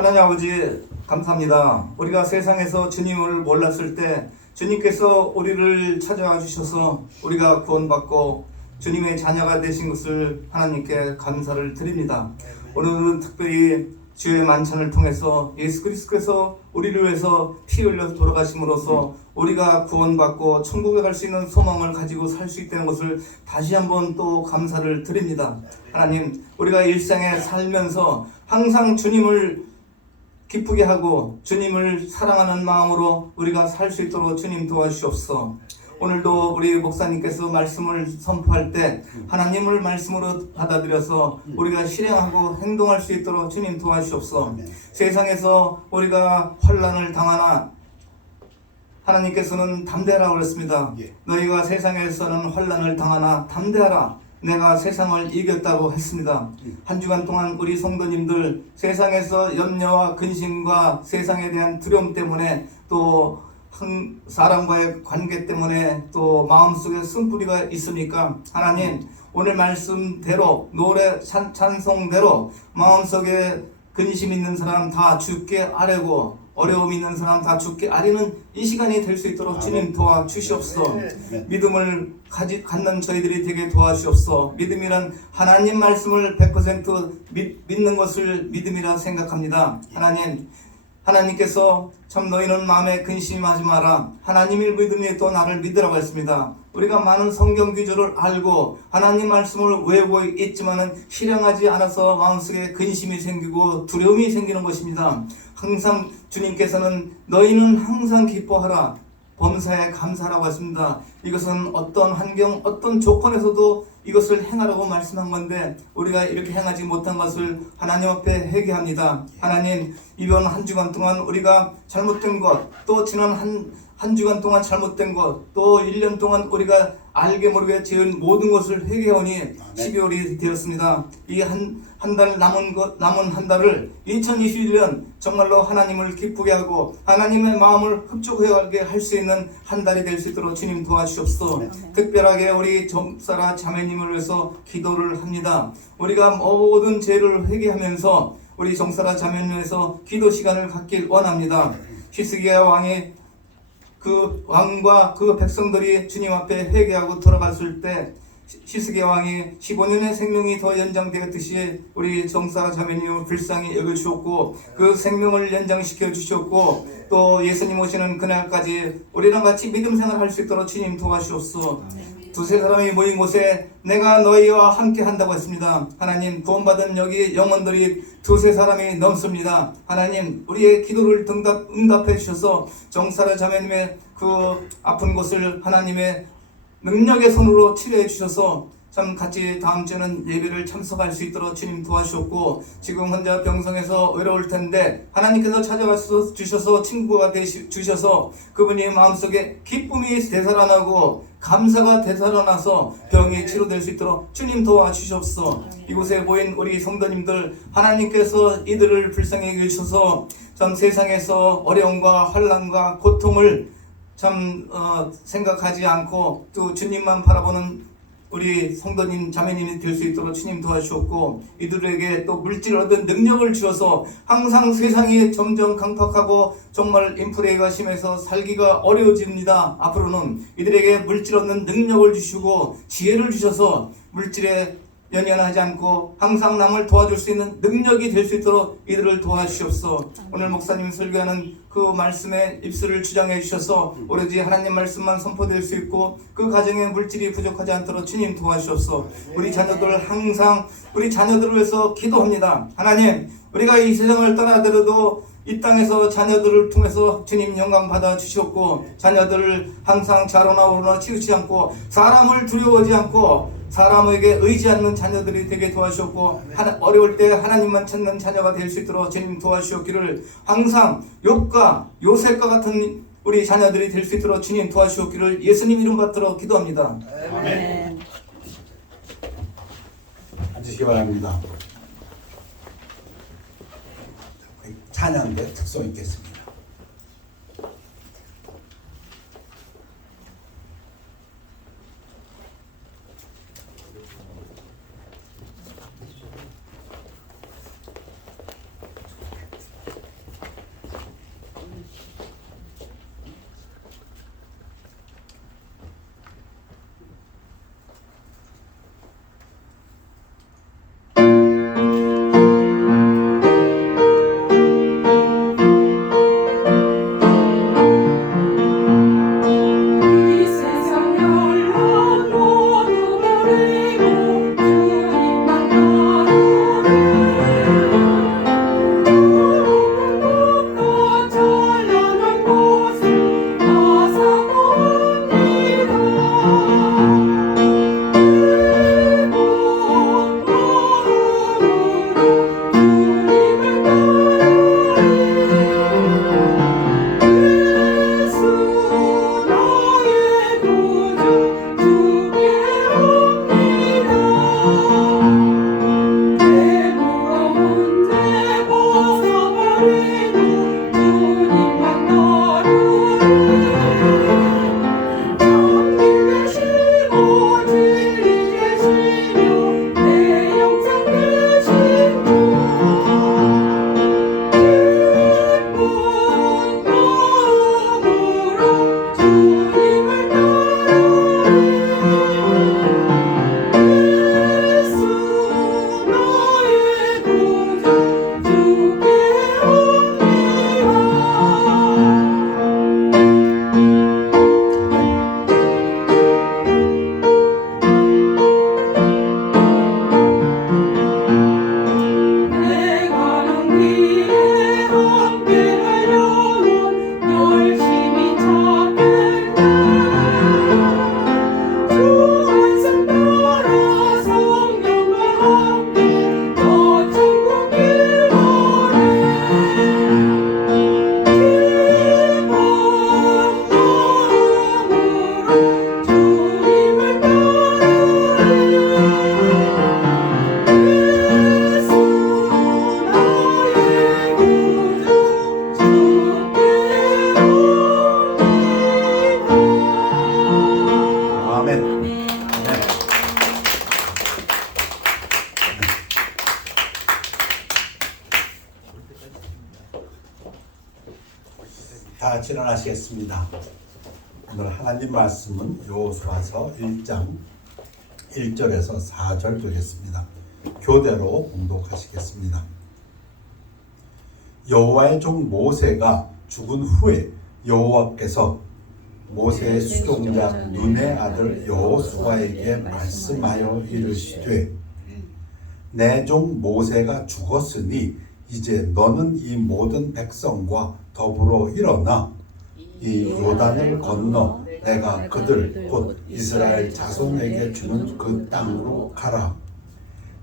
하나님 아버지 감사합니다. 우리가 세상에서 주님을 몰랐을 때 주님께서 우리를 찾아와 주셔서 우리가 구원받고 주님의 자녀가 되신 것을 하나님께 감사를 드립니다. 오늘은 특별히 주의 만찬을 통해서 예수 그리스도께서 우리를 위해서 피 흘려 돌아가심으로써 우리가 구원받고 천국에 갈 수 있는 소망을 가지고 살 수 있다는 것을 다시 한번 또 감사를 드립니다. 하나님, 우리가 일상에 살면서 항상 주님을 기쁘게 하고 주님을 사랑하는 마음으로 우리가 살 수 있도록 주님 도와주시옵소서. 오늘도 우리 목사님께서 말씀을 선포할 때 하나님을 말씀으로 받아들여서 우리가 실행하고 행동할 수 있도록 주님 도와주시옵소서. 세상에서 우리가 환난을 당하나 하나님께서는 담대하라고 그랬습니다. 너희가 세상에서는 환난을 당하나 담대하라. 내가 세상을 이겼다고 했습니다. 한 주간 동안 우리 성도님들 세상에서 염려와 근심과 세상에 대한 두려움 때문에 또 사람과의 관계 때문에 또 마음속에 쓴뿌리가 있으니까 하나님 오늘 말씀대로 노래 찬송대로 마음속에 근심 있는 사람 다 주께 아뢰고 어려움 있는 사람 다 주께 아뢰는 이 시간이 될 수 있도록 주님 도와주시옵소서. 믿음을 갖는 저희들이 되게 도와주시옵소서. 믿음이란 하나님 말씀을 100% 믿는 것을 믿음이라 생각합니다. 하나님께서 참 너희는 마음에 근심하지 마라. 하나님을 믿으니 또 나를 믿으라고 했습니다. 우리가 많은 성경 구절을 알고 하나님 말씀을 외우고 있지만은 실행하지 않아서 마음속에 근심이 생기고 두려움이 생기는 것입니다. 항상 주님께서는 너희는 항상 기뻐하라. 범사에 감사하라고 했습니다. 이것은 어떤 환경, 어떤 조건에서도 이것을 행하라고 말씀한 건데 우리가 이렇게 행하지 못한 것을 하나님 앞에 회개합니다. 하나님, 이번 한 주간 동안 우리가 잘못된 것, 또 지난 한 주간 동안 잘못된 것, 또 1년 동안 우리가 알게 모르게 지은 모든 것을 회개하오니 12월이 되었습니다. 이 한 달 남은 한 달을 2021년 정말로 하나님을 기쁘게 하고 하나님의 마음을 흡족하게 할 수 있는 한 달이 될 수 있도록 주님 도와주시옵소서. 특별하게 우리 정사라 자매님을 위해서 기도를 합니다. 우리가 모든 죄를 회개하면서 우리 정사라 자매님을 위해서 기도 시간을 갖길 원합니다. 히스기야 왕이 그 왕과 그 백성들이 주님 앞에 회개하고 돌아갔을 때 히스기야 왕이 15년의 생명이 더 연장되었듯이 우리 정사라 자매님을 불쌍히 여겨주셨고 그 생명을 연장시켜 주셨고 또 예수님 오시는 그날까지 우리랑 같이 믿음 생활할 수 있도록 주님 도와주옵소서. 두세 사람이 모인 곳에 내가 너희와 함께 한다고 했습니다. 하나님, 구원받은 여기 영혼들이 두세 사람이 넘습니다. 하나님, 우리의 기도를 응답해 주셔서 정사라 자매님의 그 아픈 곳을 하나님의 능력의 손으로 치료해 주셔서 참 같이 다음 주에는 예배를 참석할 수 있도록 주님 도와주셨고 지금 혼자 병성에서 외로울 텐데 하나님께서 찾아와 주셔서 친구가 주셔서 그분이 마음속에 기쁨이 되살아나고 감사가 되살아나서 병이 치료될 수 있도록 주님 도와주시옵소서. 이곳에 모인 우리 성도님들 하나님께서 이들을 불쌍히 여기셔서 참 세상에서 어려움과 환난과 고통을 참 생각하지 않고 또 주님만 바라보는 우리 성도님 자매님이 될 수 있도록 주님 도와주셨고 이들에게 또 물질 얻은 능력을 주셔서 항상 세상이 점점 강팍하고 정말 인플레이가 심해서 살기가 어려워집니다. 앞으로는 이들에게 물질 얻는 능력을 주시고 지혜를 주셔서 물질에 연연하지 않고 항상 남을 도와줄 수 있는 능력이 될 수 있도록 이들을 도와주시옵소서. 오늘 목사님 설교하는 그 말씀에 입술을 주장해 주셔서 오로지 하나님 말씀만 선포될 수 있고 그 가정에 물질이 부족하지 않도록 주님 도와주시옵소서. 우리 자녀들 항상 우리 자녀들을 위해서 기도합니다. 하나님, 우리가 이 세상을 떠나더라도 이 땅에서 자녀들을 통해서 주님 영광 받아 주셨고 자녀들을 항상 자로나 오로나 치우치지 않고 사람을 두려워하지 않고 사람에게 의지 않는 자녀들이 되게 도와주셨고 어려울 때 하나님만 찾는 자녀가 될 수 있도록 주님 도와주셨기를 항상 욥과 요셉과 같은 우리 자녀들이 될 수 있도록 주님 도와주셨기를 예수님 이름 받들어 기도합니다. 아멘. 앉으시기 바랍니다. 찬양대 특성 있겠습니다. 같이 일어나시겠습니다. 오늘 하나님 말씀은 여호수아서 1장 1절에서 4절 되겠습니다. 교대로 봉독하시겠습니다. 여호와의 종 모세가 죽은 후에 여호와께서 모세의 수종자 눈의 아들 여호수아에게 말씀하여 이르시되 내 종 모세가 죽었으니 이제 너는 이 모든 백성과 더불어 일어나 이 요단을 건너 내가 그들 곧 이스라엘 자손에게 주는 그 땅으로 가라.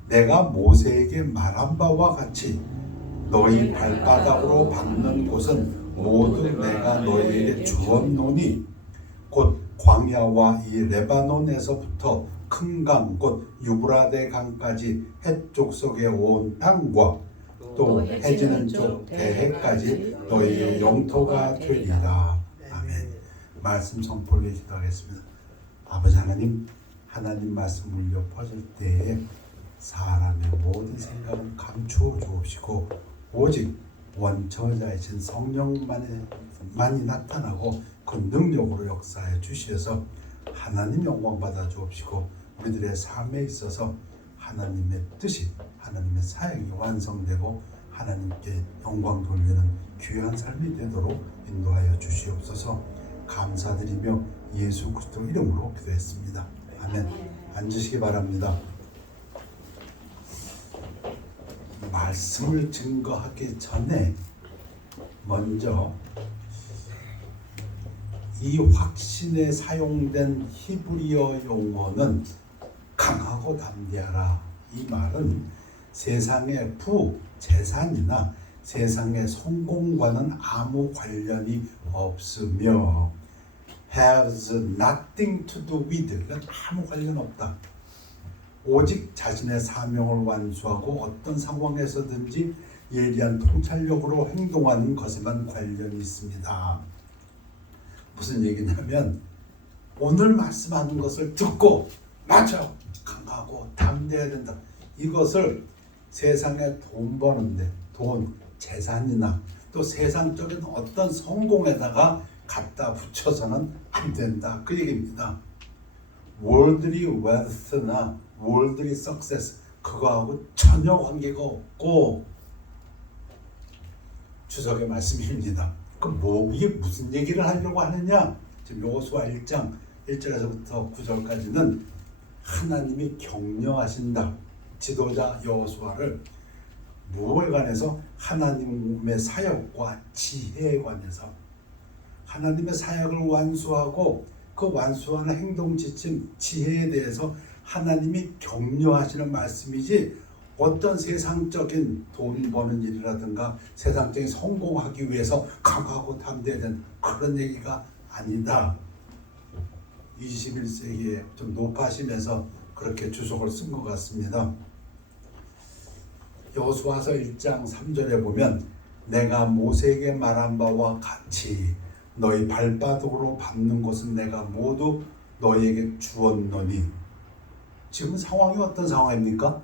내가 모세에게 말한 바와 같이 너희 발바닥으로 밟는 곳은 모두 내가 너희에게 주었노니 곧 광야와 이 레바논에서부터 큰 강 곧 유브라데 강까지 해쪽 속에 온 땅과 또 해지는 쪽 대해까지 너희의 영토가 되리라. 아멘. 말씀 선포를 기도하겠습니다. 아버지 하나님, 하나님 말씀을 엿퍼질 때에 사람의 모든 생각을 감추어 주옵시고 오직 원처자이신 성령만이 나타나고 그 능력으로 역사해 주시어서 하나님 영광 받아 주옵시고 우리들의 삶에 있어서 하나님의 뜻이 하나님의 사역이 완성되고 하나님께 영광 돌리는 귀한 삶이 되도록 인도하여 주시옵소서. 감사드리며 예수 그리스도 이름으로 기도했습니다. 아멘. 앉으시기 바랍니다. 말씀을 증거하기 전에 먼저 이 확신에 사용된 히브리어 용어는 강하고 담대하라. 이 말은 세상의 재산이나 세상의 성공과는 아무 관련이 없으며 has nothing to do with, 아무 관련 없다. 오직 자신의 사명을 완수하고 어떤 상황에서든지 예리한 통찰력으로 행동하는 것에만 관련이 있습니다. 무슨 얘기냐면 오늘 말씀하는 것을 듣고 맞아, 강하고 담대해야 된다. 이것을 세상에 돈 버는데 돈, 재산이나 또 세상적인 어떤 성공에다가 갖다 붙여서는 안 된다. 그 얘기입니다. worldly wealth나 worldly success 그거하고 전혀 관계가 없고 주석의 말씀입니다. 이게 무슨 얘기를 하려고 하느냐? 지금 여호수아 1장 1절에서부터 9절까지는 하나님이 격려하신다. 지도자 여호수아를 무엇에 관해서? 하나님의 사역과 지혜에 관해서 하나님의 사역을 완수하고 그 완수하는 행동 지침 지혜에 대해서 하나님이 격려하시는 말씀이지 어떤 세상적인 돈 버는 일이라든가 세상적인 성공하기 위해서 강하고 담대한 그런 얘기가 아니다. 21세기에 좀 높아지면서 그렇게 주석을 쓴 것 같습니다. 여호수아서 1장 3절에 보면 내가 모세에게 말한 바와 같이 너희 발바닥으로 밟는 곳은 내가 모두 너희에게 주었노니. 지금 상황이 어떤 상황입니까?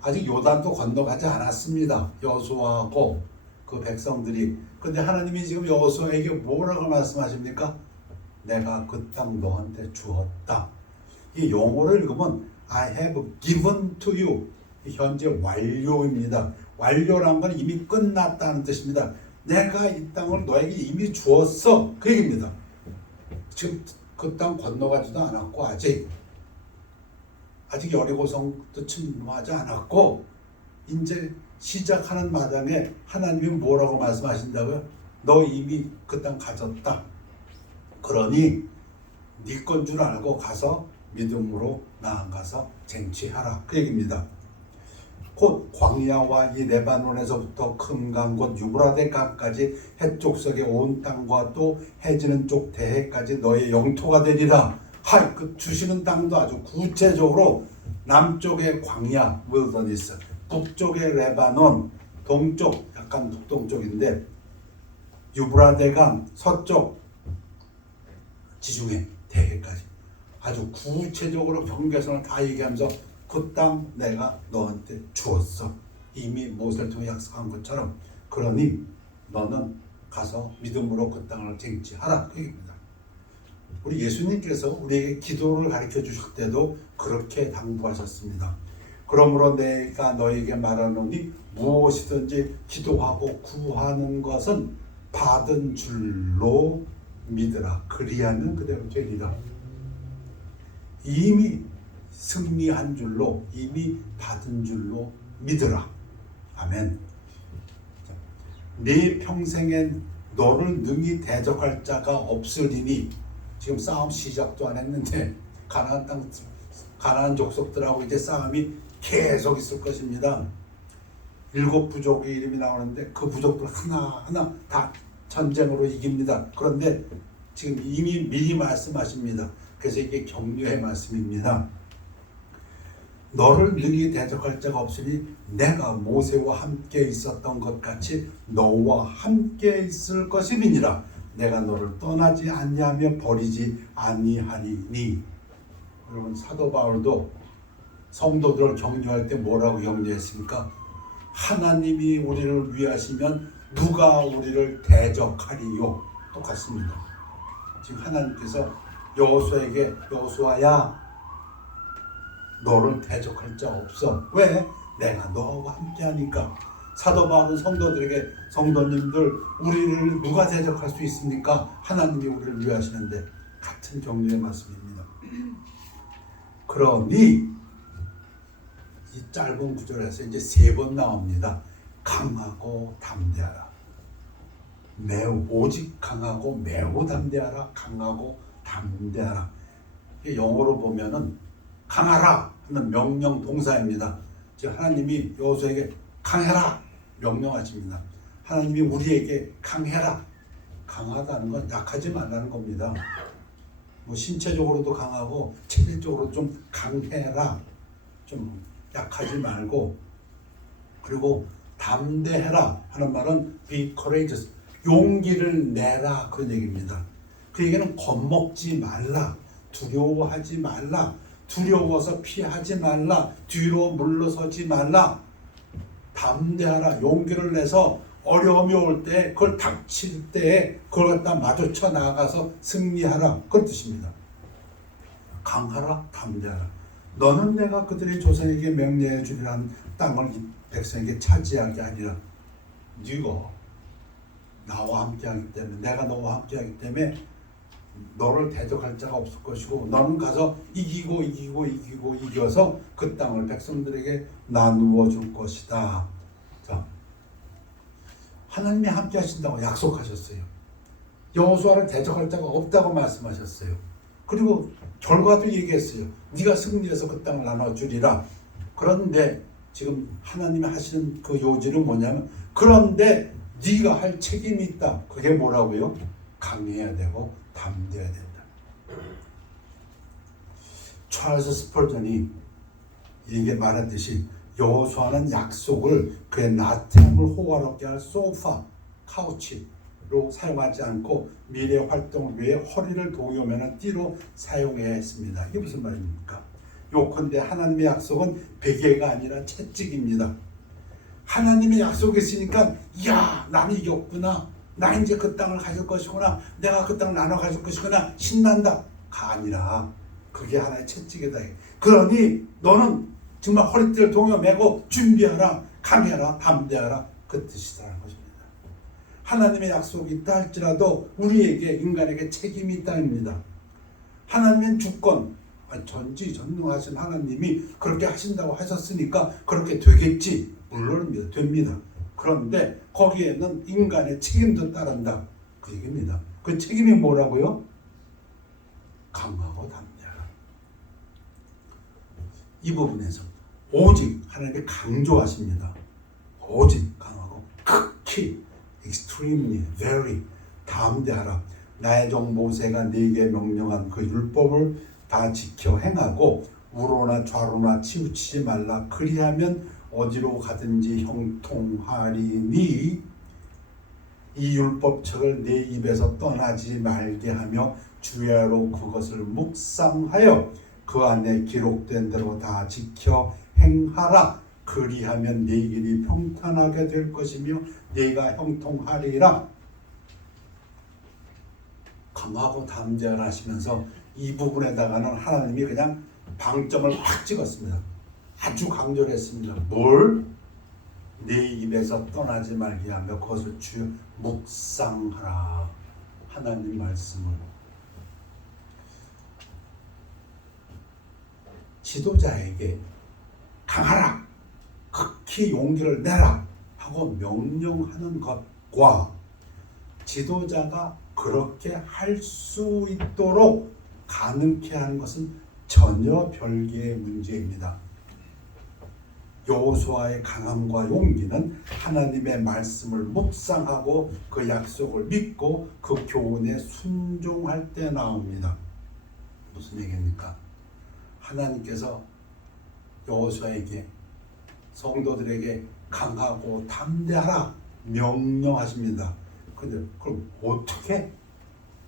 아직 요단도 건너가지 않았습니다. 여호수아하고 그 백성들이. 근데 하나님이 지금 여호수아에게 뭐라고 말씀하십니까? 내가 그 땅 너한테 주었다. 이 용어를 읽으면 I have given to you. 현재 완료입니다. 완료란 건 이미 끝났다는 뜻입니다. 내가 이 땅을 너에게 이미 주었어. 그 얘기입니다. 지금 그 땅 건너가지도 않았고 아직 여리고성도 침노하지 않았고 이제 시작하는 마당에 하나님이 뭐라고 말씀하신다고요? 너 이미 그 땅 가졌다. 그러니 네 건 줄 알고 가서 믿음으로 나아가서 쟁취하라. 그 얘기입니다. 곧 광야와 이 레바논에서부터 큰 강 곧 유브라데 강까지 해쪽 속에 온 땅과 또 해지는 쪽 대해까지 너의 영토가 되리라. 그 주시는 땅도 아주 구체적으로 남쪽의 광야 윌더니스, 북쪽의 레바논, 동쪽 약간 북동쪽인데 유브라데 강 서쪽 지중해 대해까지 아주 구체적으로 경계선을 다 얘기하면서 그 땅 내가 너한테 주었어. 이미 모세를 통해 약속한 것처럼. 그러니 너는 가서 믿음으로 그 땅을 쟁취하라 그 얘기입니다. 우리 예수님께서 우리에게 기도를 가르쳐 주실 때도 그렇게 당부하셨습니다. 그러므로 내가 너에게 말하노니 무엇이든지 기도하고 구하는 것은 받은 줄로 믿으라. 그리하면 그대로 되리라. 이미 승리한 줄로, 이미 받은 줄로 믿으라. 아멘. 네 평생엔 너를 능히 대적할 자가 없으리니, 지금 싸움 시작도 안 했는데 가나안 땅, 가나안 족속들하고 이제 싸움이 계속 있을 것입니다. 7 부족의 이름이 나오는데 그 부족들 하나하나 다 전쟁으로 이깁니다. 그런데 지금 이미 미리 말씀하십니다. 그래서 이게 격려의 말씀입니다. 너를 능히 대적할 자가 없으니 내가 모세와 함께 있었던 것 같이 너와 함께 있을 것임이니라. 내가 너를 떠나지 아니하며 버리지 아니하리니. 여러분, 사도 바울도 성도들을 격려할 때 뭐라고 격려했습니까? 하나님이 우리를 위하시면 누가 우리를 대적하리요? 똑같습니다. 지금 하나님께서 여호수아에게, 여호수아야, 너를 대적할 자 없어. 왜? 내가 너와 함께 하니까. 사도 바울은 성도들에게, 성도님들, 우리를 누가 대적할 수 있습니까? 하나님이 우리를 위하시는데, 같은 격려의 말씀입니다. 그러니 이 짧은 구절에서 이제 3번 나옵니다. 강하고 담대하라. 매우, 오직 강하고 매우 담대하라. 강하고 담대하라. 영어로 보면은 강하라 하는 명령 동사입니다. 즉 하나님이 여호수아에게 강해라 명령하십니다. 하나님이 우리에게 강해라. 강하다는 건 약하지 말라는 겁니다. 뭐 신체적으로도 강하고 체질적으로 좀 강해라. 좀 약하지 말고. 그리고 담대해라 하는 말은 be courageous, 용기를 내라 그런 얘기입니다. 그 얘기는 겁먹지 말라, 두려워하지 말라, 두려워서 피하지 말라, 뒤로 물러서지 말라. 담대하라, 용기를 내서 어려움이 올 때, 그걸 닥칠 때 그걸 갖다 마주쳐 나가서 승리하라 그런 뜻입니다. 강하라, 담대하라. 너는 내가 그들의 조상에게 명령해 주리란 땅을 이 백성에게 차지하게 하리라. 네가 나와 함께하기 때문에, 내가 너와 함께하기 때문에 너를 대적할 자가 없을 것이고, 너는 가서 이겨서 그 땅을 백성들에게 나누어 줄 것이다. 자, 하나님이 함께 하신다고 약속하셨어요. 여호수아를 대적할 자가 없다고 말씀하셨어요. 그리고 결과도 얘기했어요. 네가 승리해서 그 땅을 나눠주리라. 그런데 지금 하나님이 하시는 그 요지는 뭐냐면, 그런데 네가 할 책임이 있다. 그게 뭐라고요? 강해야 되고 담대해야 된다. 찰스 스펄전이 이게 말했듯이 여호수아는 약속을 그의 나태함을 호화롭게 할 소파, 카우치로 사용하지 않고 미래 활동을 위해 허리를 동요매는 띠로 사용해야 했습니다. 이게 무슨 말입니까? 요컨대 하나님의 약속은 베개가 아니라 채찍입니다. 하나님의 약속이 있으니까, 야, 나는 이겼구나, 나 이제 그 땅을 가질 것이구나, 내가 그 땅을 나눠 가질 것이구나, 신난다 가 아니라 그게 하나의 채찍이다. 그러니 너는 정말 허리띠를 동여매고 준비하라, 강해라, 담대하라 그 뜻이라는 것입니다. 하나님의 약속이 있다 할지라도 우리에게, 인간에게 책임이 있다입니다. 하나님은 주권, 전지전능하신 하나님이 그렇게 하신다고 하셨으니까 그렇게 되겠지, 물론 됩니다. 그런데 거기에는 인간의 책임도 따른다 그 얘기입니다. 그 책임이 뭐라고요? 강하고 담대하라. 이 부분에서 오직 하나님이 강조하십니다. 오직 강하고 극히, extremely, very 담대하라. 나의 종 모세가 네게 명령한 그 율법을 다 지켜 행하고 우로나 좌로나 치우치지 말라. 그리하면 어디로 가든지 형통하리니. 이 율법책을 내 입에서 떠나지 말게 하며 주야로 그것을 묵상하여 그 안에 기록된 대로 다 지켜 행하라. 그리하면 네 길이 평탄하게 될 것이며 네가 형통하리라. 강하고 담대하라 하시면서 이 부분에다가는 하나님이 그냥 방점을 확 찍었습니다. 아주 강조했습니다. 뭘? 네 입에서 떠나지 말게 하며 그것을 주여 묵상하라. 하나님 말씀을. 지도자에게 강하라, 극히 용기를 내라 하고 명령하는 것과 지도자가 그렇게 할 수 있도록 가능케 하는 것은 전혀 별개의 문제입니다. 여호수아의 강함과 용기는 하나님의 말씀을 묵상하고 그 약속을 믿고 그 교훈에 순종할 때 나옵니다. 무슨 얘기입니까? 하나님께서 여호수아에게 성도들에게 강하고 담대하라 명령하십니다. 근데 그럼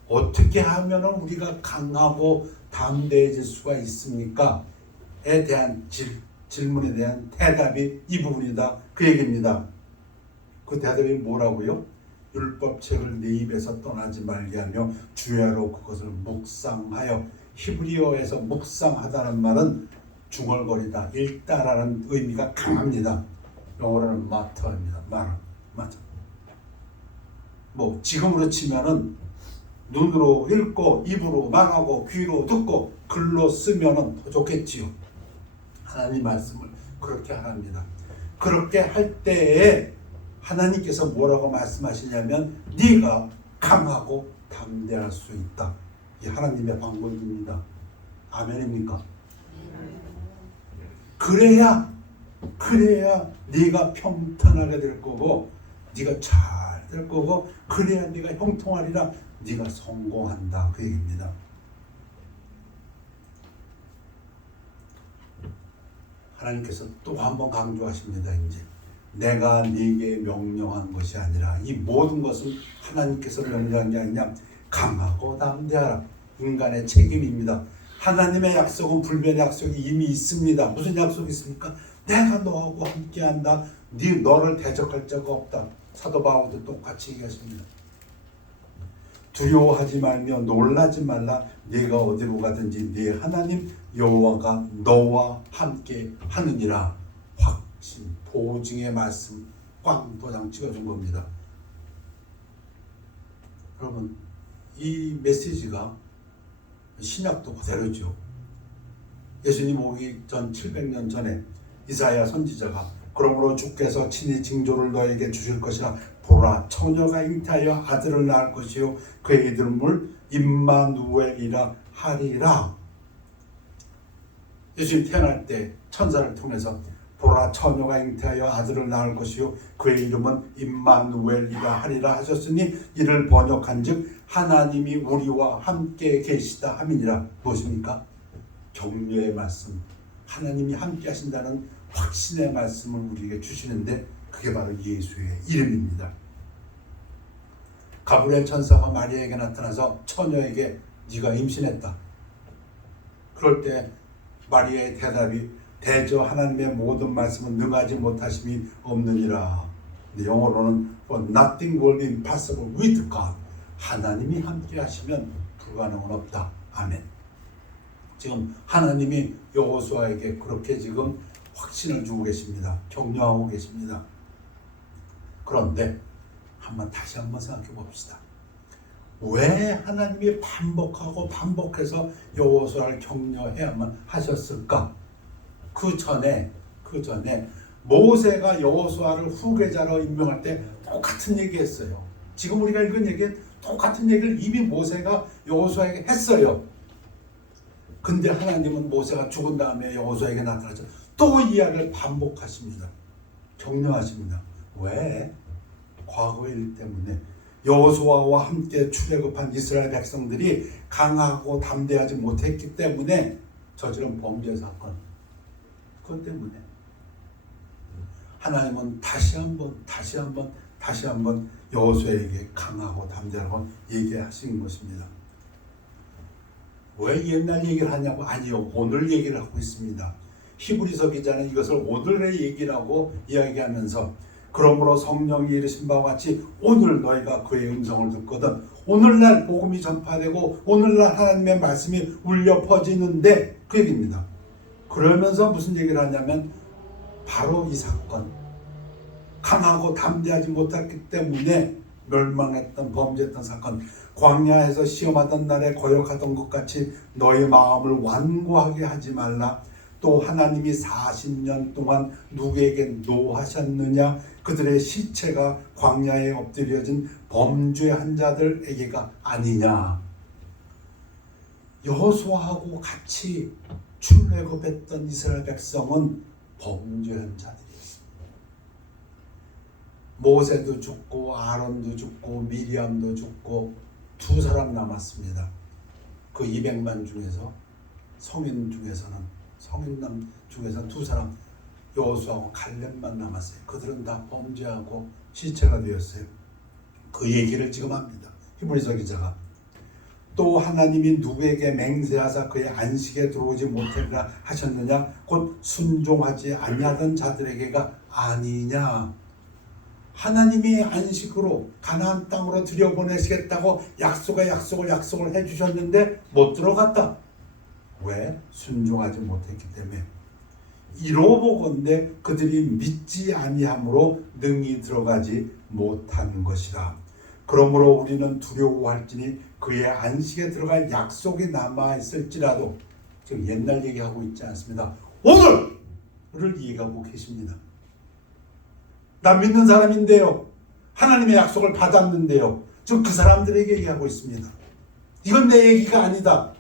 어떻게 하면은 우리가 강하고 담대해질 수가 있습니까? 에 대한 질문에 대한 대답이 이 부분이다. 그 얘기입니다. 그 대답이 뭐라고요? 율법책을 내 입에서 떠나지 말게 하며 주야로 그것을 묵상하여. 히브리어에서 묵상하다는 말은 중얼거리다, 읽다라는 의미가 강합니다. 영어로는 마터입니다. 마터. 뭐 지금으로 치면은 눈으로 읽고 입으로 말하고 귀로 듣고 글로 쓰면은 더 좋겠지요. 하나님 말씀을 그렇게 하랍니다. 그렇게 할 때에 하나님께서 뭐라고 말씀하시냐면 네가 강하고 담대할 수 있다. 이 하나님의 방법입니다. 아멘입니까? 그래야 네가 평탄하게 될 거고 네가 잘 될 거고 그래야 네가 형통하리라. 네가 성공한다. 그 얘기입니다. 하나님께서 또 한 번 강조하십니다. 이제 내가 네게 명령한 것이 아니라 이 모든 것은 하나님께서 명령한 게 아니냐. 강하고 담대하라. 인간의 책임입니다. 하나님의 약속은 불변의 약속이 이미 있습니다. 무슨 약속이 있습니까? 내가 너하고 함께한다. 너를 대적할 자가 없다. 사도 바울도 똑같이 얘기하십니다. 두려워하지 말며 놀라지 말라. 네가 어디로 가든지 네 하나님 여호와가 너와 함께 하느니라. 확신, 보증의 말씀 꽝 도장 찍어준 겁니다. 여러분, 이 메시지가 신약도 그대로죠. 예수님 오기 전 700년 전에 이사야 선지자가 그러므로 주께서 친히 징조를 너에게 주실 것이라. 보라, 처녀가 잉태하여 아들을 낳을 것이요 그의 이름을 임마누엘이라 하리라. 예수님 태어날 때 천사를 통해서 보라, 처녀가 잉태하여 아들을 낳을 것이요 그의 이름은 임마누엘이라 하리라 하셨으니 이를 번역한즉 하나님이 우리와 함께 계시다 함이니라. 무엇입니까? 격려의 말씀, 하나님이 함께 하신다는 확신의 말씀을 우리에게 주시는데 그게 바로 예수의 이름입니다. 가브리엘 천사가 마리아에게 나타나서 처녀에게 네가 임신했다. 그럴 때 마리아의 대답이 대저 하나님의 모든 말씀은 능하지 못하심이 없느니라. 영어로는 For nothing will be impossible with God. 하나님이 함께 하시면 불가능은 없다. 아멘. 지금 하나님이 여호수아에게 그렇게 지금 확신을 주고 계십니다. 격려하고 계십니다. 그런데 다시 한번 생각해 봅시다. 왜 하나님이 반복해서 여호수아를 격려해야만 하셨을까? 그 전에 모세가 여호수아를 후계자로 임명할 때 똑같은 얘기했어요. 지금 우리가 읽은 얘기는 똑같은 얘기를 이미 모세가 여호수아에게 했어요. 근데 하나님은 모세가 죽은 다음에 여호수아에게 나타나서 또 이야기를 반복하십니다. 격려하십니다. 왜? 과거의 일 때문에 여호수아와 함께 출애굽한 이스라엘 백성들이 강하고 담대하지 못했기 때문에 저지른 범죄 사건, 그것 때문에 하나님은 다시 한번 여호수아에게 강하고 담대하고 얘기하신 것입니다. 왜 옛날 얘기를 하냐고? 아니요, 오늘 얘기를 하고 있습니다. 히브리서 기자는 이것을 오늘의 얘기라고 이야기하면서 그러므로 성령이 이르신 바와 같이 오늘 너희가 그의 음성을 듣거든 오늘날 복음이 전파되고 오늘날 하나님의 말씀이 울려 퍼지는데 그 얘기입니다. 그러면서 무슨 얘기를 하냐면 바로 이 사건, 강하고 담대하지 못했기 때문에 멸망했던 범죄했던 사건, 광야에서 시험하던 날에 거역하던 것 같이 너희 마음을 완고하게 하지 말라. 또 하나님이 40년 동안 누구에게 노하셨느냐? 그들의 시체가 광야에 엎드려진 범죄한 자들에게가 아니냐. 여호수아하고 같이 출애굽했던 이스라엘 백성은 범죄한 자들이었습니다. 모세도 죽고 아론도 죽고 미리암도 죽고 두 사람 남았습니다. 그 200만 중에서 성인 중에서 두 사람 여호수아하고 갈렙만 남았어요. 그들은 다 범죄하고 시체가 되었어요. 그 얘기를 지금 합니다. 히브리서 기자가. 또 하나님이 누구에게 맹세하사 그의 안식에 들어오지 못하리라 하셨느냐? 곧 순종하지 아니하던 자들에게가 아니냐? 하나님이 안식으로 가나안 땅으로 들여보내시겠다고 약속을 해주셨는데 못 들어갔다. 왜? 순종하지 못했기 때문에. 이로보건대 그들이 믿지 아니함으로 능히 들어가지 못하는 것이라. 그러므로 우리는 두려워할지니 그의 안식에 들어갈 약속이 남아있을지라도, 지금 옛날 얘기하고 있지 않습니다. 오늘을 얘기하고 계십니다. 나 믿는 사람인데요, 하나님의 약속을 받았는데요, 지금 그 사람들에게 얘기하고 있습니다. 이건 내 얘기가 아니다.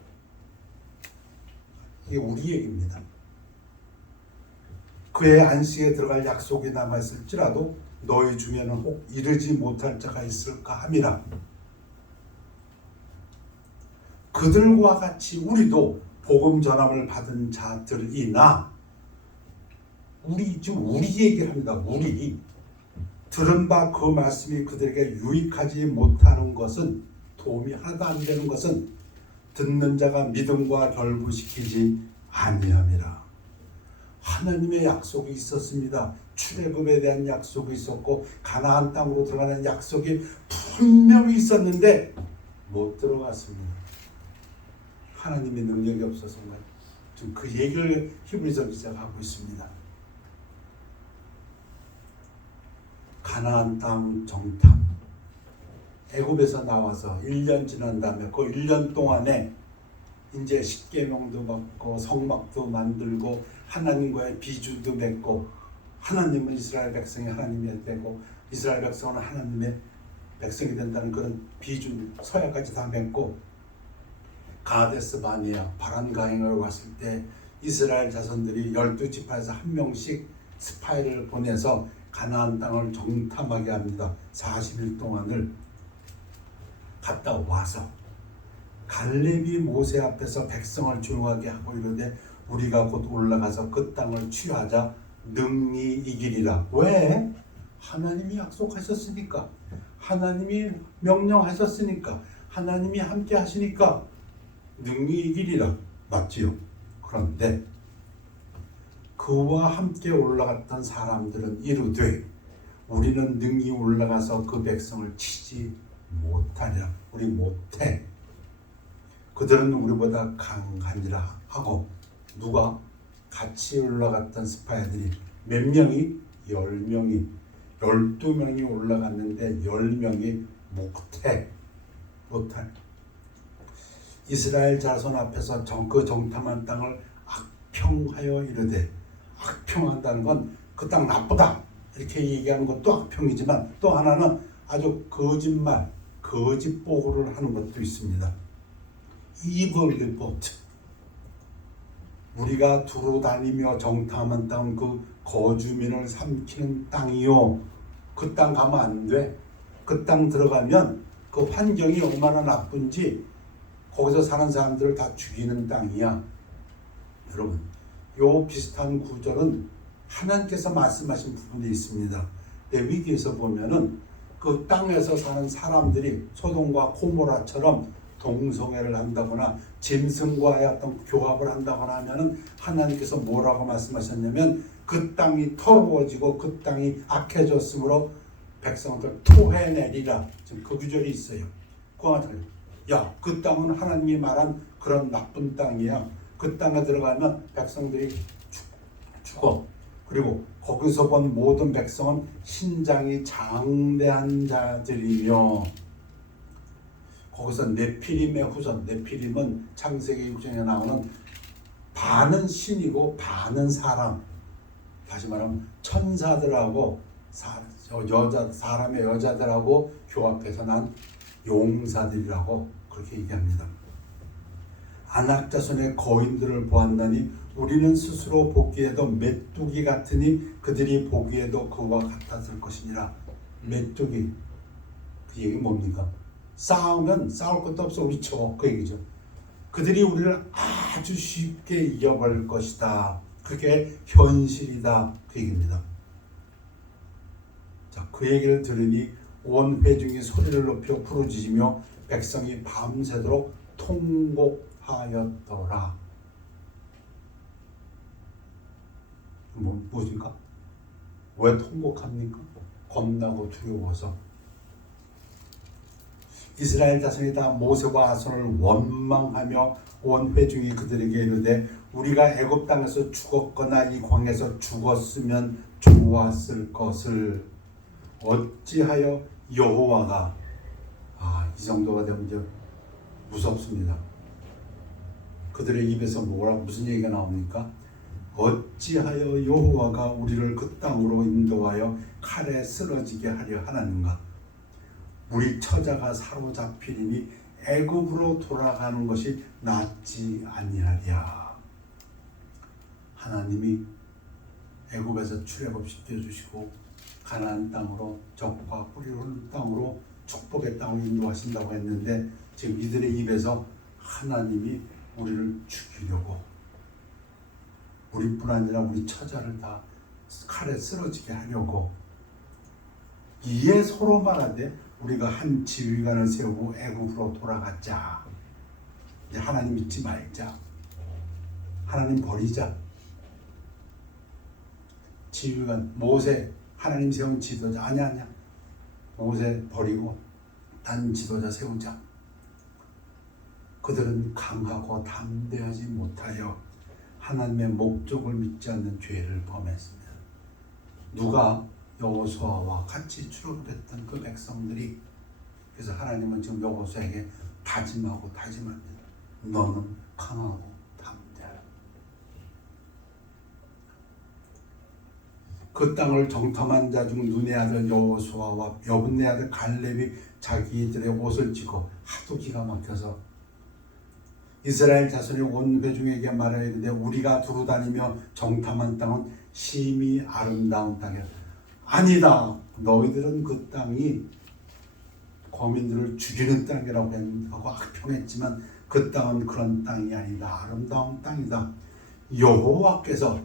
이게 우리 얘기입니다. 그의 안식에 들어갈 약속이 남아있을지라도 너희 중에는 혹 이르지 못할 자가 있을까 함이라. 그들과 같이 우리도 복음 전함을 받은 자들이나, 지금 우리 얘기를 합니다. 우리 들은 바 그 말씀이 그들에게 유익하지 못하는 것은, 도움이 하나도 안 되는 것은 듣는 자가 믿음과 결부시키지 아니함이라. 하나님의 약속이 있었습니다. 출애굽에 대한 약속이 있었고 가나안 땅으로 들어가는 약속이 분명히 있었는데 못 들어갔습니다. 하나님의 능력이 없어서인가요? 지금 그 얘기를 히브리서 기자가 하고 있습니다. 가나안 땅 정탐, 애굽에서 나와서 1년 지난 다음에 그 1년 동안에 이제 십계명도 받고 성막도 만들고 하나님과의 비주도 맺고, 하나님은 이스라엘 백성이 하나님이 되고 이스라엘 백성은 하나님의 백성이 된다는 그런 비주 서약까지 다 맺고, 가데스 바네아 바란 가행을 왔을 때 이스라엘 자손들이 12지파에서 한 명씩 스파이를 보내서 가나안 땅을 정탐하게 합니다. 40일 동안을 갔다 와서 갈렙이 모세 앞에서 백성을 조용하게 하고 이르되 우리가 곧 올라가서 그 땅을 취하자 능히 이기리라. 왜? 하나님이 약속하셨으니까, 하나님이 명령하셨으니까, 하나님이 함께 하시니까 능히 이기리라. 맞지요? 그런데 그와 함께 올라갔던 사람들은 이르되 우리는 능히 올라가서 그 백성을 치지 못하리라. 우리 못해. 그들은 우리보다 강하니라 하고, 누가? 같이 올라갔던 스파이들이 몇 명이? 10명이 12명이 올라갔는데 10명이 못할. 이스라엘 자손 앞에서 그 정탐한 땅을 악평하여 이르되, 악평한다는 건 그 땅 나쁘다 이렇게 얘기하는 것도 악평이지만 또 하나는 아주 거짓말, 거짓 보고를 하는 것도 있습니다. evil report. 우리가 두루 다니며 정탐한 땅, 그 거주민을 삼키는 땅이요, 그 땅 가면 안 돼. 그 땅 들어가면 그 환경이 얼마나 나쁜지 거기서 사는 사람들을 다 죽이는 땅이야. 여러분, 요 비슷한 구절은 하나님께서 말씀하신 부분이 있습니다. 레위기에서 보면은 그 땅에서 사는 사람들이 소돔과 고모라처럼 동성애를 한다거나 짐승과의 어떤 교합을 한다거나 하면은 하나님께서 뭐라고 말씀하셨냐면 그 땅이 더러워지고 그 땅이 악해졌으므로 백성들 토해내리라. 지금 그 구절이 있어요. 야, 그 땅은 하나님이 말한 그런 나쁜 땅이야. 그 땅에 들어가면 백성들이 죽어. 그리고 거기서 본 모든 백성은 신장이 장대한 자들이며, 거기서 네피림의 후손, 네피림은 창세기 6장에 나오는 반은 신이고 반은 사람, 다시 말하면 천사들하고 사람의 여자들하고 교합해서 난 용사들이라고 그렇게 얘기합니다. 안악자손의 거인들을 보았나니 우리는 스스로 보기에도 메뚜기 같으니 그들이 보기에도 그와 같았을 것이니라. 메뚜기, 그 얘기 뭡니까? 싸우면 싸울 것도 없어 우리 쳐, 그 얘기죠. 그들이 우리를 아주 쉽게 이겨버릴 것이다. 그게 현실이다, 그 얘기입니다. 자, 그 얘기를 들으니 온 회중이 소리를 높여 부르짖으며 백성이 밤새도록 통곡하였더라. 무엇입니까? 왜 통곡합니까? 겁나고 두려워서. 이스라엘 자손이 다 모세와 아론을 원망하며 온 회중이 그들에게 이르되 우리가 애굽 땅에서 죽었거나 이 광에서 죽었으면 좋았을 것을 어찌하여 여호와가, 이 정도가 되면 이제 무섭습니다. 그들의 입에서 무슨 얘기가 나옵니까? 어찌하여 여호와가 우리를 그 땅으로 인도하여 칼에 쓰러지게 하려 하나는가? 우리 처자가 사로잡히리니 애굽으로 돌아가는 것이 낫지 아니하랴. 하나님이 애굽에서 출애굽시켜 주시고 가나안 땅으로 적과 뿌리를 흐르는 땅으로 축복의 땅으로 인도하신다고 했는데 지금 이들의 입에서 하나님이 우리를 죽이려고, 우리뿐 아니라 우리 처자를 다 칼에 쓰러지게 하려고, 이에 서로 말하되 우리가 한 지휘관을 세우고 애굽으로 돌아가자. 이제 하나님 믿지 말자. 하나님 버리자. 지휘관 모세, 하나님 세운 지도자, 아니야. 모세 버리고 단 지도자 세우자. 그들은 강하고 담대하지 못하여 하나님의 목적을 믿지 않는 죄를 범했습니다. 누가? 여호수아와 같이 출애굽했던 그 백성들이. 그래서 하나님은 지금 여호수아에게 다짐합니다. 너는 강하고 담대하라. 그 땅을 정탐한 자 중 눈의 아들 여호수아와 여분의 아들 갈렙이 자기들의 옷을 찢고 하도 기가 막혀서 이스라엘 자손이 온 회중에게 말하여 이르되 우리가 두루다니며 정탐한 땅은 심히 아름다운 땅이라. 아니다. 너희들은 그 땅이 거민들을 죽이는 땅이라고 하고 악평했지만 그 땅은 그런 땅이 아니다. 아름다운 땅이다. 여호와께서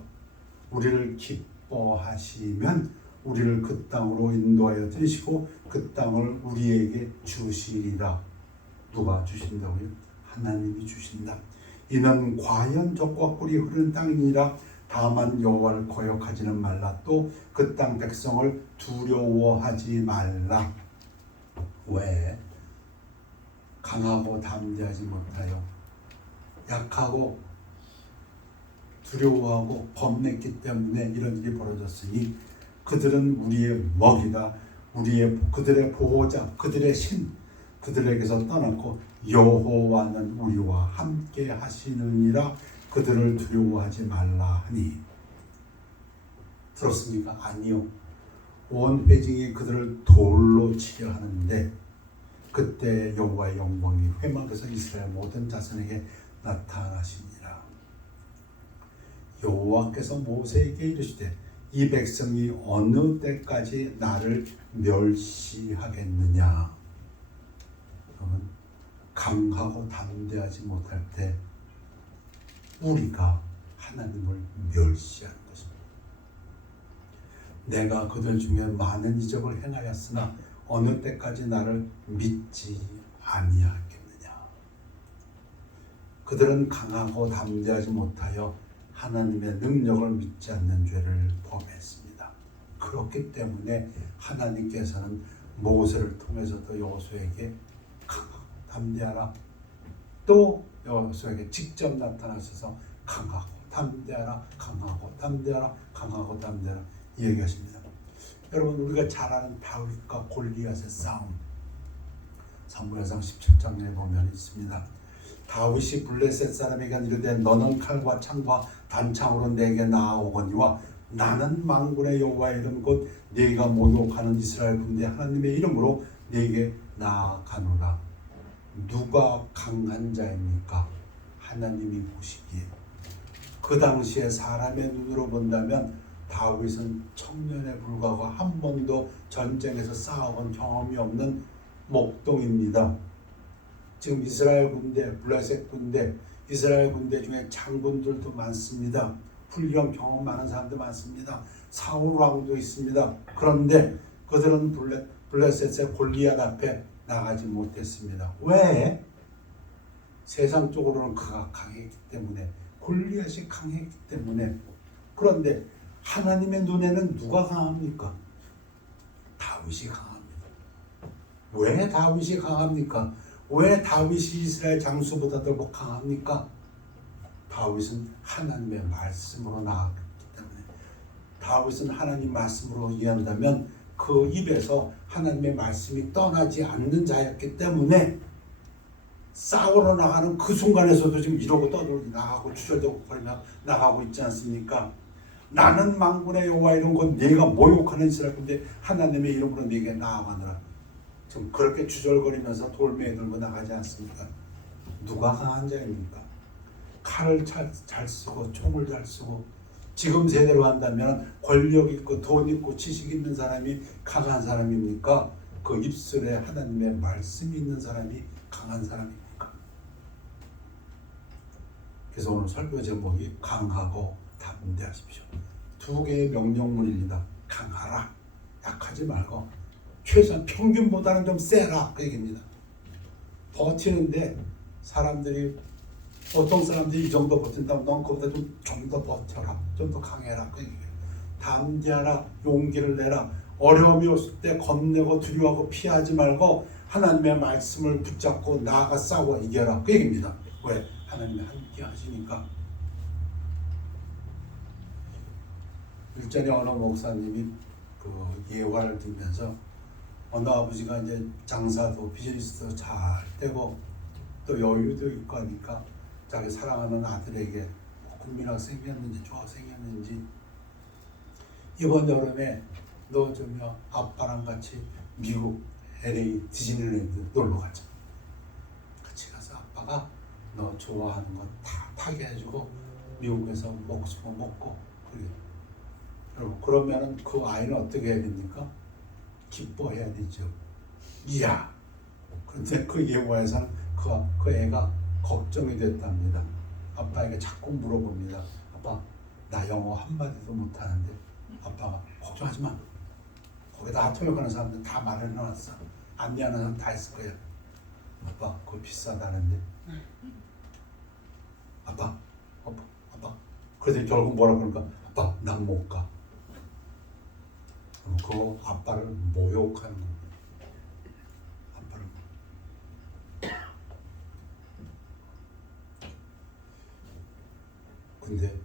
우리를 기뻐하시면 우리를 그 땅으로 인도하여 드리시고 그 땅을 우리에게 주시리라. 누가 주신다고요? 하나님이 주신다. 이는 과연 적과 꿀이 흐르는 땅이니라. 다만 여호와를 거역하지는 말라. 또 그 땅 백성을 두려워하지 말라. 왜? 강하고 담대하지 못하여 약하고 두려워하고 겁냈기 때문에 이런 일이 벌어졌으니 그들은 우리의 먹이다. 그들의 보호자, 그들의 신, 그들에게서 떠났고 여호와는 우리와 함께 하시느니라. 그들을 두려워하지 말라 하니. 들었습니까? 아니요. 온 회중이 그들을 돌로 치려 하는데 그때 여호와의 영광이 회막에서 이스라엘 모든 자손에게 나타나시니라. 여호와께서 모세에게 이르시되 이 백성이 어느 때까지 나를 멸시하겠느냐. 그러면 강하고 담대하지 못할 때 우리가 하나님을 멸시하는 것입니다. 내가 그들 중에 많은 이적을 행하였으나 어느 때까지 나를 믿지 아니하겠느냐. 그들은 강하고 담대하지 못하여 하나님의 능력을 믿지 않는 죄를 범했습니다. 그렇기 때문에 하나님께서는 모세를 통해서도 여호수아에게 강하고 담대하라, 또 여호수아에게 직접 나타나셔서 강하고 담대하라, 강하고 담대하라, 강하고 담대하라 얘기하십니다. 여러분, 우리가 잘 아는 다윗과 골리앗의 싸움, 사무엘상 17장에 보면 있습니다. 다윗이 블레셋 사람에게 이르되 너는 칼과 창과 단창으로 내게 나아오거니와 나는 만군의 여호와의 이름 곧 네가 모독하는 이스라엘 군대 하나님의 이름으로 네게 나아가노라. 누가 강한 자입니까? 하나님이 보시기에. 그 당시에 사람의 눈으로 본다면 다윗은 청년에 불과하고 한 번도 전쟁에서 싸워본 경험이 없는 목동입니다. 지금 이스라엘 군대, 블레셋 군대, 이스라엘 군대 중에 장군들도 많습니다. 훈련 경험 많은 사람도 많습니다. 사울 왕도 있습니다. 그런데 그들은 블레셋의 골리앗 앞에 나가지 못했습니다. 왜? 세상적으로는 그가 강했기 때문에, 골리앗이 강했기 때문에. 그런데 하나님의 눈에는 누가 강합니까? 다윗이 강합니다. 왜 다윗이 강합니까? 왜 다윗이 이스라엘 장수보다도 더 강합니까? 다윗은 하나님의 말씀으로 나왔기 때문에. 다윗은 하나님 말씀으로 이해한다면 그 입에서 하나님의 말씀이 떠나지 않는 자였기 때문에 싸우러 나가는 그 순간에서도 지금 이러고 떠들고 나가고 주저되고 거리며 나가고 있지 않습니까? 나는 만군의 여호와 이름 곧 네가 모욕하는 이스라엘 군대 하나님의 이름으로 네게 나아가노라. 지금 그렇게 주절거리면서 돌멩이 들고 나가지 않습니까? 누가 강한 자입니까? 칼을 잘 쓰고 총을 잘 쓰고, 지금 세대로 한다면 권력 있고 돈 있고 지식 있는 사람이 강한 사람입니까? 그 입술에 하나님의 말씀이 있는 사람이 강한 사람입니까? 그래서 오늘 설교 제목이 강하고 담대하십시오. 두 개의 명령문입니다. 강하라, 약하지 말고 최소한 평균보다는 좀 세라, 그 얘기입니다. 버티는데 사람들이, 어떤 사람들이 이 정도 버틴다면 넌 그보다 좀 더 버텨라, 좀 더 강해라, 그 얘기예요. 담대하라, 용기를 내라. 어려움이 왔을 때 겁내고 두려워하고 피하지 말고 하나님의 말씀을 붙잡고 나아가 싸워 이겨라, 그 얘기입니다. 왜? 하나님이 함께 하시니까. 일전에 어느 목사님이 그 예화를 들면서 어느 아버지가 이제 장사도 비즈니스도 잘 되고 또 여유도 있고 하니까 자기 사랑하는 아들에게 국민학생이었는지 중학생이었는지 이번 여름에 너 좀 아빠랑 같이 미국 LA 디즈니랜드 놀러 가자. 같이 가서 아빠가 너 좋아하는 거 다 타게 해주고 미국에서 먹고 싶은 거 먹고 그래. 그러면은 그 아이는 어떻게 해야 됩니까? 기뻐해야 되죠. 이야. 그런데 그 예화에서는 그 애가 걱정이 됐답니다. 아빠에게 자꾸 물어봅니다. 아빠, 나 영어 한마디도 못하는데. 아빠가 걱정하지 마. 거기다 통역하는 사람들 다 말해놨어. 안내하는 사람 다 있을 거야. 아빠, 그거 비싸다는데. 아빠. 그래서 결국 뭐라 그러니까, 아빠, 난 못 가. 그 아빠를 모욕하는 겁니다. 아빠를. 근데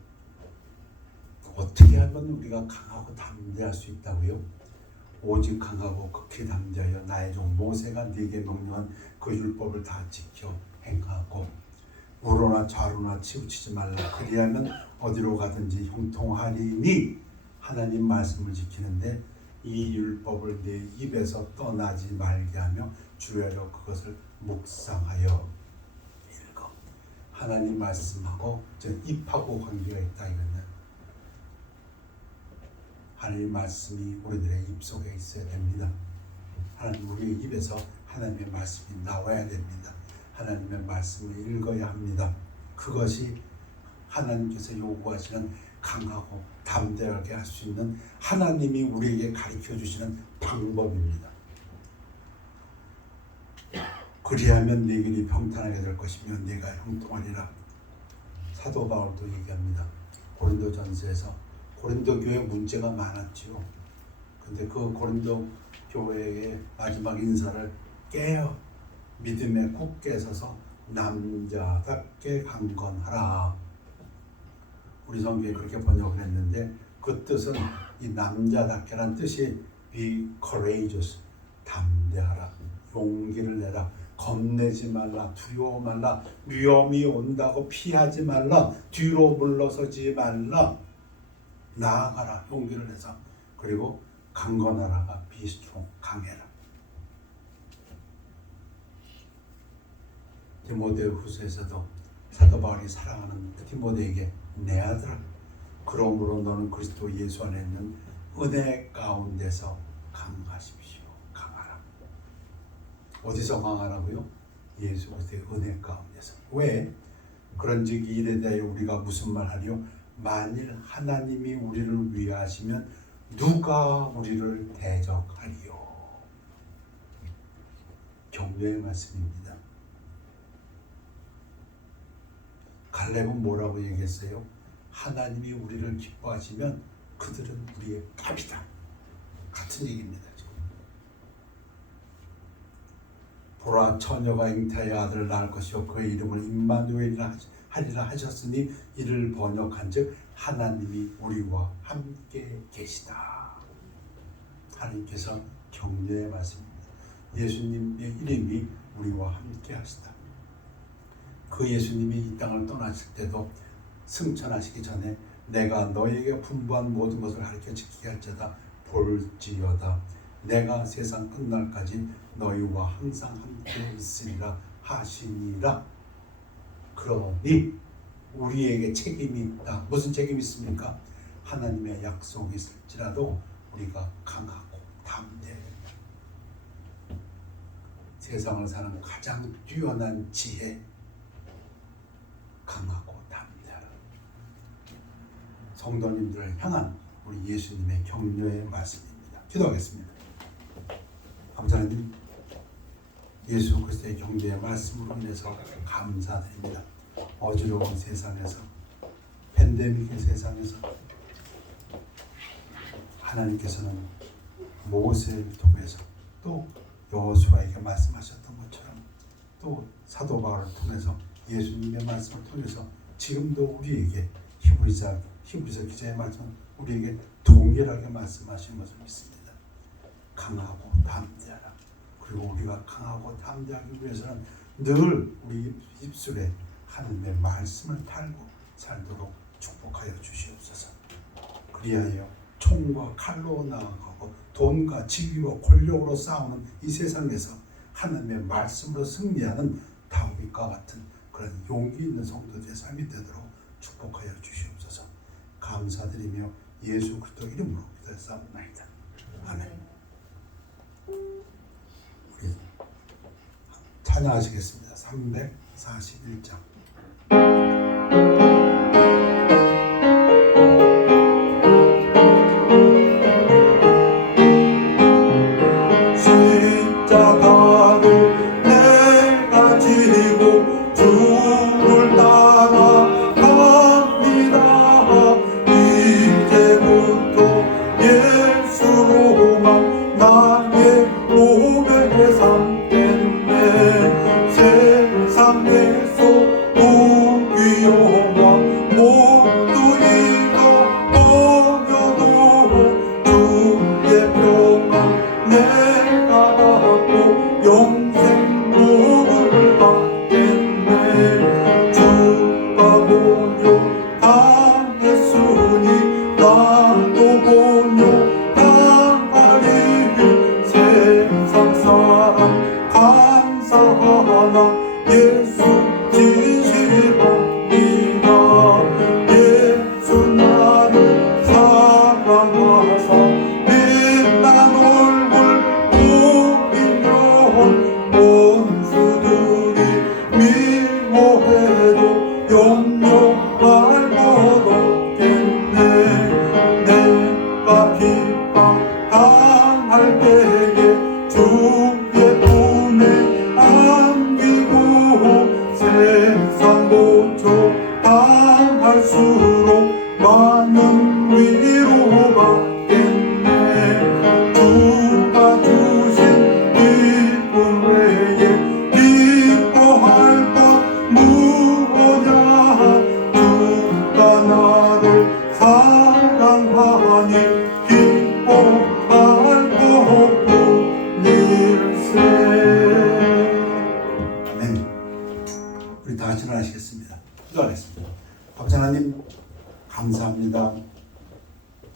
어떻게 하면 우리가 강하고 담대할 수 있다고요? 오직 강하고 극히 담대하여 나의 종 모세가 네게 명령한 그 율법을 다 지켜 행하고 우로나 좌로나 치우치지 말라. 그리하면 어디로 가든지 형통하리니. 하나님 말씀을 지키는데 이 율법을 내 입에서 떠나지 말게 하며 주야로 그것을 묵상하여 읽어. 하나님 말씀하고 입하고 관계가 있다 이거냐. 하나님 말씀이 우리들의 입속에 있어야 됩니다. 하나님 우리의 입에서 하나님의 말씀이 나와야 됩니다. 하나님의 말씀을 읽어야 합니다. 그것이 하나님께서 요구하시는 강하고 담대하게 할 수 있는 하나님이 우리에게 가르쳐 주시는 방법입니다. 그리하면 네 길이 평탄하게 될 것이며 네가 형통하리라. 사도 바울도 얘기합니다. 고린도전서에서 고린도 교회 문제가 많았지요. 근데 그 고린도 교회의 마지막 인사를 깨어 믿음에 굳게 서서 남자답게 강건하라. 우리 성경에 그렇게 번역을 했는데 그 뜻은 이 남자답게란 뜻이 be courageous, 담대하라, 용기를 내라, 겁내지 말라, 두려워 말라, 위험이 온다고 피하지 말라, 뒤로 물러서지 말라, 나아가라, 용기를 내서. 그리고 강건하라가 be strong, 강해라. 디모데후서에서도 사도 바울이 사랑하는 디모데에게 내 아들아, 그러므로 너는 그리스도 예수 안에 있는 은혜 가운데서 강하십시오. 강하라. 어디서 강하라고요? 예수 그리스도의 은혜 가운데서. 왜? 그런즉 이 일에 대하여 우리가 무슨 말하리요? 만일 하나님이 우리를 위하시면 누가 우리를 대적하리요? 격려의 말씀입니다. 갈렙은 뭐라고 얘기했어요? 하나님이 우리를 기뻐하시면 그들은 우리의 갑이다. 같은 얘기입니다. 지금. 보라, 처녀가 잉태하여 아들을 낳을 것이요 그의 이름을 임마누엘이라 하리라 하셨으니 이를 번역한즉 하나님이 우리와 함께 계시다. 하나님께서 격려의 말씀입니다. 예수님의 이름이 우리와 함께 하시다. 그 예수님이 이 땅을 떠나실 때도 승천하시기 전에 내가 너에게 분부한 모든 것을 가르쳐 지키게 할지어다. 볼지어다 내가 세상 끝날까지 너희와 항상 함께 있으리라 하시니라. 그러니 우리에게 책임이 있다. 무슨 책임이 있습니까? 하나님의 약속이 있을지라도 우리가 강하고 담대해. 세상을 사는 가장 뛰어난 지혜, 강하고 담대하라. 성도님들을 향한 우리 예수님의 격려의 말씀입니다. 기도하겠습니다. 감사하님, 예수 그리스도의 격려의 말씀으로 인해서 감사드립니다. 어지러운 세상에서, 팬데믹의 세상에서 하나님께서는 모세를 통해서 또 여호수아에게 말씀하셨던 것처럼 또 사도 바울을 통해서 예수님의 말씀을 통해서 지금도 우리에게 히브리서 기자의 말씀은 우리에게 동일하게 말씀하시는 것을 믿습니다. 강하고 담대하라. 그리고 우리가 강하고 담대하기 위해서는 늘 우리 입술에 하나님의 말씀을 달고 살도록 축복하여 주시옵소서. 그리하여 총과 칼로 나아가고 돈과 직위와 권력으로 싸우는 이 세상에서 하나님의 말씀으로 승리하는 다윗과 같은 그런 용기 있는 성도들의 삶이 되도록 축복하여 주시옵소서. 감사드리며 예수 그리스도 이름으로 기도했사옵나이다. 아멘. 우리 찬양하시겠습니다. 341장.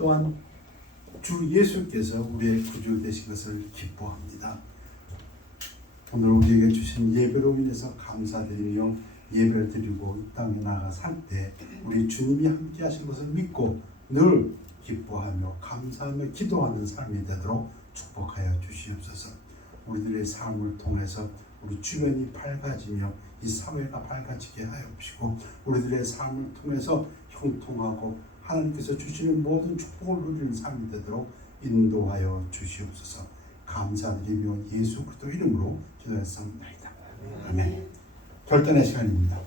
또한 주 예수께서 우리의 구주 되신 것을 기뻐합니다. 오늘 우리에게 주신 예배로 인해서 감사드리며 예배를 드리고 이 땅에 나아가 살 때 우리 주님이 함께 하신 것을 믿고 늘 기뻐하며 감사하며 기도하는 삶이 되도록 축복하여 주시옵소서. 우리들의 삶을 통해서 우리 주변이 밝아지며 이 사회가 밝아지게 하여 주시고 우리들의 삶을 통해서 형통하고 하나님께서 주시는 모든 축복을 누리는 삶이 되도록 인도하여 주시옵소서. 감사드리며 예수 그리스도 이름으로 기도했습니다. 아멘. 결단의 시간입니다.